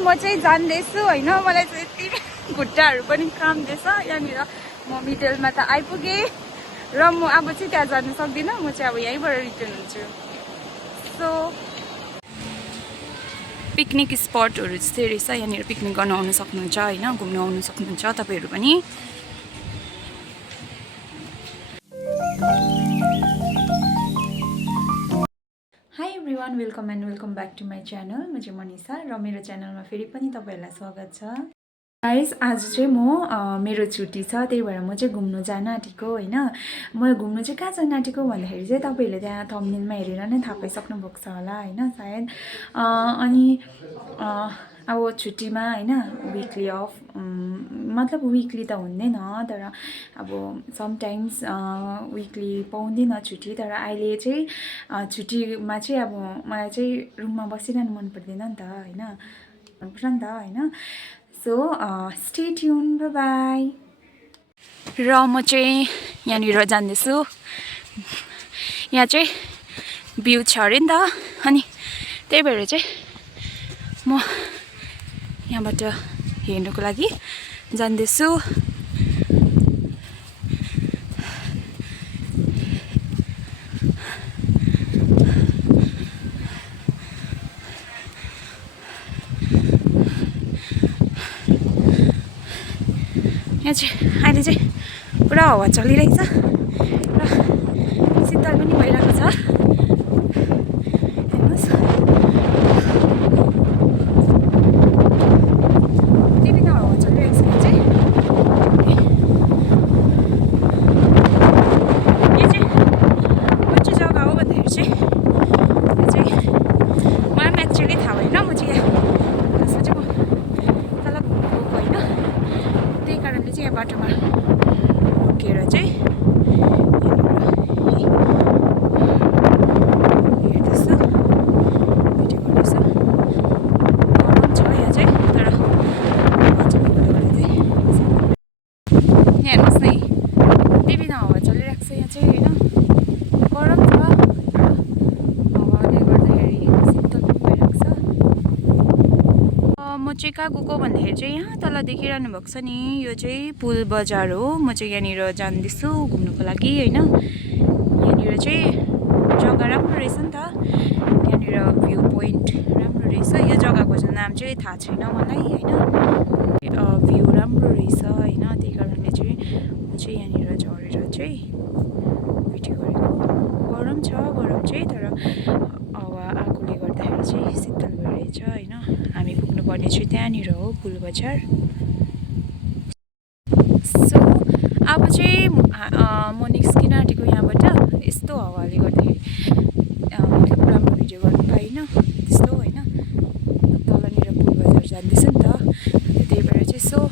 म चाहिँ जान्दैछु होइन मलाई चाहिँ यति खुट्टाहरू पनि काम्दैछ यहाँनिर म मिडलमा त आइपुगेँ र म अब चाहिँ त्यहाँ जानु सक्दिनँ म चाहिँ अब यहीँबाट रिटर्न हुन्छु सो पिकनिक स्पटहरू चाहिँ रहेछ यहाँनिर पिकनिक गर्न आउनु सक्नुहुन्छ होइन घुम्नु आउनु सक्नुहुन्छ तपाईँहरू पनि hi everyone welcome back to my channel म चाहिँ मनिषा र मेरो च्यानलमा फेरि पनि तपाईँहरूलाई स्वागत छ गाइस आज चाहिँ म मेरो छुट्टी छ त्यही भएर म चाहिँ घुम्नु जान आँटेको होइन म घुम्नु चाहिँ कहाँ जान आँटेको भन्दाखेरि चाहिँ तपाईँहरूले त्यहाँ थम्बनेलमा हेरेर नै थाहा पाइसक्नु भएको छ होला होइन सायद अनि अब छुट्टीमा होइन विकली अफ मतलब विकली त हुँदैन तर अब समटाइम्स विकली पाउँदैन छुट्टी तर अहिले चाहिँ छुट्टीमा चाहिँ अब मलाई चाहिँ रुममा बसिरहनु मन पर्दैन नि त होइन मनपर्छ नि त होइन सो स्टे ट्युन बाई र म चाहिँ यहाँनिर जान्दैछु यहाँ चाहिँ भ्यू छ अरे नि त अनि त्यही भएर चाहिँ म यहाँबाट हेर्नुको लागि जान्दैछु यहाँ चाहिँ अहिले चाहिँ पुरा हावा चलिरहेछ र शीतल पनि भइरहेको छ हेर्नुहोस् कति बिना हावा चलिरहेको छ यहाँ चाहिँ यो चाहिँ कुन चाहिँ जग्गा हो भन्दाखेरि चाहिँ यो चाहिँ मलाई पनि एक्चुअली थाहा भएन म चाहिँ यहाँ चाहिँ म तल घुम्नु होइन त्यही कारणले चाहिँ यहाँ बाटोमा रोकेर चाहिँ हेर्दैछु भिडियो गर्दैछु गरम छ यहाँ चाहिँ तर हावा चलेकोले गर्दा चाहिँ यहाँ हेर्नुहोस् न त्यही बिना हावा चलिरहेको छ यहाँ चाहिँ होइन गरम छ तर हावाले गर्दाखेरि शीतल पनि भइरहेको छ म चाहिँ कहाँ गएको भन्दाखेरि चाहिँ यहाँ तल देखिरहनु भएको छ नि यो चाहिँ पुल बजार हो म चाहिँ यहाँनिर जान्दैछु घुम्नुको लागि होइन यहाँनिर चाहिँ जग्गा राम्रो रहेछ नि त यहाँनिर भ्यू पोइन्ट राम्रो रहेछ यो जग्गाको चाहिँ नाम चाहिँ थाहा छैन मलाई होइन भ्यू राम्रो रहेछ होइन त्यही कारणले चाहिँ म चाहिँ यहाँनिर झरेर चाहिँ भिडियो गरेको गरम चाहिँ तर हावा आएकोले गर्दाखेरि चाहिँ शीतल भइरहेछ होइन हामी पुग्नुपर्ने चाहिँ त्यहाँनिर हो पुलबजार सो अब चाहिँ म निस्किन आँटेको यहाँबाट यस्तो हावाले गर्दाखेरि मतलब राम्रो भिडियो गर्नु पाइनँ त्यस्तो होइन तलनिर पुलबजार जाँदैछु नि त त्यही भएर चाहिँ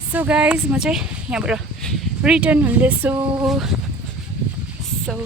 सो गाइज म चाहिँ यहाँबाट रिटर्न हुँदैछु सो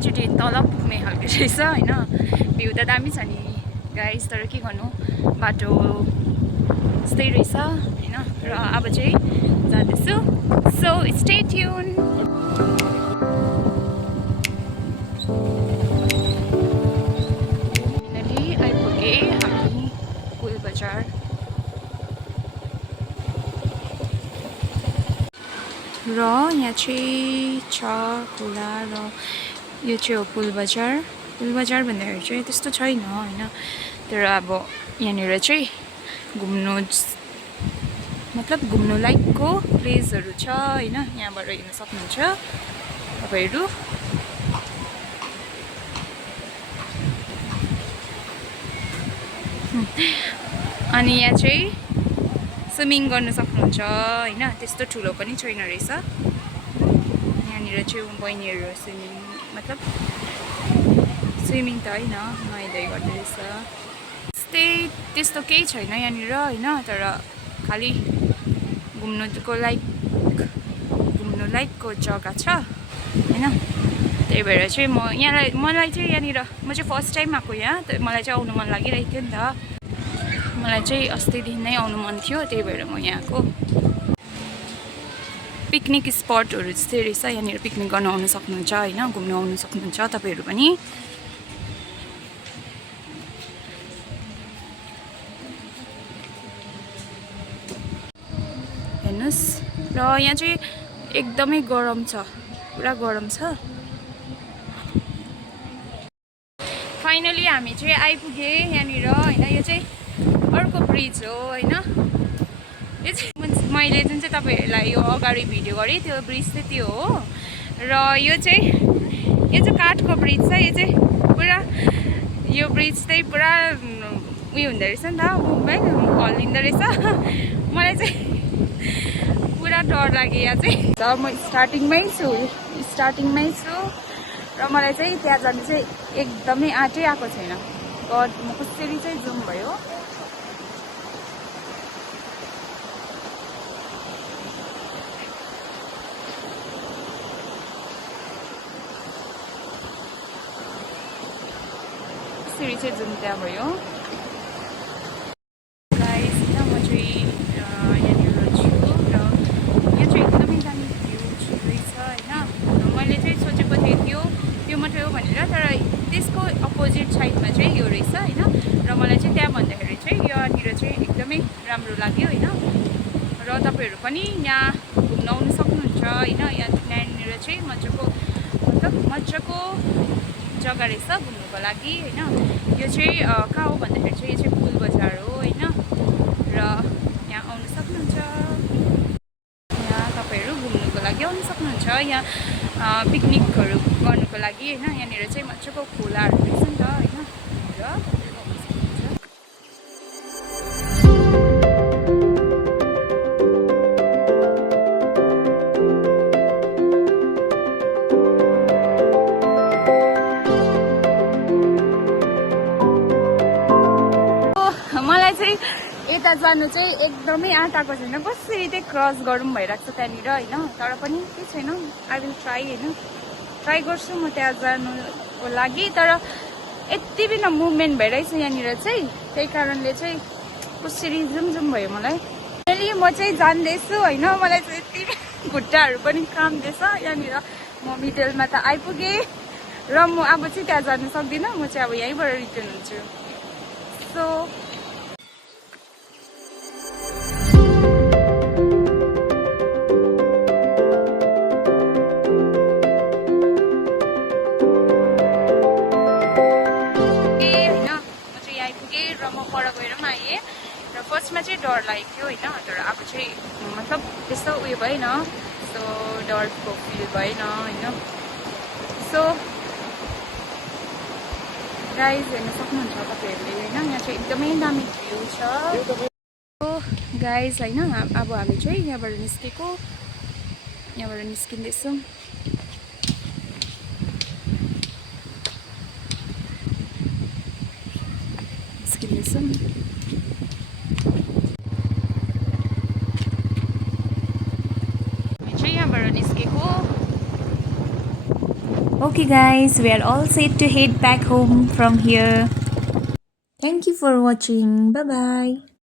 एकैचोटि तल पुग्ने खालको रहेछ होइन भ्यू त दामी छ नि गाइस तर के गर्नु बाटो यस्तै रहेछ होइन र अब चाहिँ जाँदैछु सो स्टे ट्युन आइपुगे हामी पुलबजार र यहाँ चाहिँ छ खोला र यो चाहिँ हो पुलबजार भन्दाखेरि चाहिँ त्यस्तो छैन होइन तर अब यहाँनिर चाहिँ घुम्नु मतलब घुम्नु लायकको प्लेसहरू छ होइन यहाँबाट हेर्न सक्नुहुन्छ तपाईँहरू अनि यहाँ चाहिँ स्विमिङ गर्न सक्नुहुन्छ हैन त्यस्तो ठुलो पनि छैन रहेछ यहाँनिर चाहिँ बहिनीहरू स्विमिङ मतलब स्विमिङ त हैन नुहाइधुवाइ गर्दै रहेछ त्यस्तो केही छैन यहाँनिर हैन तर खाली घुम्नुको लाइकको जग्गा छ हैन त्यही भएर चाहिँ मलाई चाहिँ यहाँनिर म चाहिँ फर्स्ट टाइम आएको यहाँ मलाई चाहिँ आउनु मन लागिरहेको थियो नि त मलाई चाहिँ अस्तिदेखि नै आउनु मन थियो त्यही भएर म यहाँको पिकनिक स्पटहरू जस्तै रहेछ यहाँनिर पिकनिक गर्न आउनु सक्नुहुन्छ हैन घुम्नु आउनु सक्नुहुन्छ तपाईहरु पनि हेर्नुस् र यहाँ चाहिँ एकदमै गरम छ पुरा गरम छ फाइनली हामी चाहिँ आइपुगे यहाँनिर हैन यो चाहिँ अर्को ब्रिज हो हैन यो चाहिँ मैले जुन चाहिँ तपाईहरुलाई यो अगाडि भिडियो गरेँ त्यो ब्रिज चाहिँ त्यो हो र यो चाहिँ काठको ब्रिज छ यो चाहिँ पुरा यो ब्रिज चाहिँ पुरा उयो हुँदो रहेछ नि त मुभमेन्ट हल्लिँदो रहेछ मलाई चाहिँ पुरा डर लाग्यो यहाँ चाहिँ म स्टार्टिङमै छु र मलाई चाहिँ त्यहाँ जानु चाहिँ एकदमै आँटै आएको छैन गड म कसरी चाहिँ जुम भयो कसरी चाहिँ जुम त्यहाँ भयो गाइस म चाहिँ यहाँनिर छु र यहाँ चाहिँ एकदमै दामी भ्यू रहेछ हैन मैले चाहिँ सोचेको थिएँ त्यो मात्रै हो भनेर तर त्यसको अपोजिट साइडमा चाहिँ यो रहेछ हैन र मलाई चाहिँ त्यहाँ भन्दाखेरि चाहिँ यहाँनिर चाहिँ एकदमै राम्रो लाग्यो हैन र तपाईहरु पनि यहाँ घुम्न आउन सक्नुहुन्छ हैन यहाँनिर चाहिँ मजाको जग्गा रहेछ घुम्नुको लागि हैन यो चाहिँ कहाँ हो भन्दाखेरि चाहिँ यो चाहिँ पुलबजार हो हैन र यहाँ आउन सक्नुहुन्छ यहाँ तपाईहरु घुम्नुको लागि आउन सक्नुहुन्छ यहाँ पिकनिकहरू गर्नुको लागि हैन यहाँनिर चाहिँ मजाको खोलाहरू रहेछ नि त हैन र मलाई चाहिँ यता जानु चाहिँ एकदमै आँटाको छैन कसरी चाहिँ क्रस गरौँ भइरहेको छ त्यहाँनिर हैन तर पनि के छैन आई विल ट्राई हैन ट्राई गर्छु म त्यहाँ जानुको लागि तर यति बिना मुभमेन्ट भइरहेछ यहाँनिर चाहिँ त्यही कारणले चाहिँ कसरी जुम भयो मलाई अहिले म चाहिँ जान्दैछु हैन मलाई चाहिँ यति खुट्टाहरू पनि काम्दैछ यहाँनिर म मिडलमा त आइपुगेँ र म अब चाहिँ त्यहाँ जानु सक्दिनँ म चाहिँ अब यहीँबाट रिटर्न हुन्छु सो फर्स्टमा चाहिँ डर लागेको थियो हैन तर अब चाहिँ मतलब त्यस्तो उयो भएन सो डरको फिल भएन हैन सो गाइज हेर्न सक्नुहुन्छ तपाईहरुले हैन यहाँ चाहिँ एकदमै दामी भ्यू छ सो गाइज हैन अब हामी चाहिँ यहाँबाट निस्किँदैछौँ Okay guys, we are all set to head back home from here. Thank you for watching. Bye bye.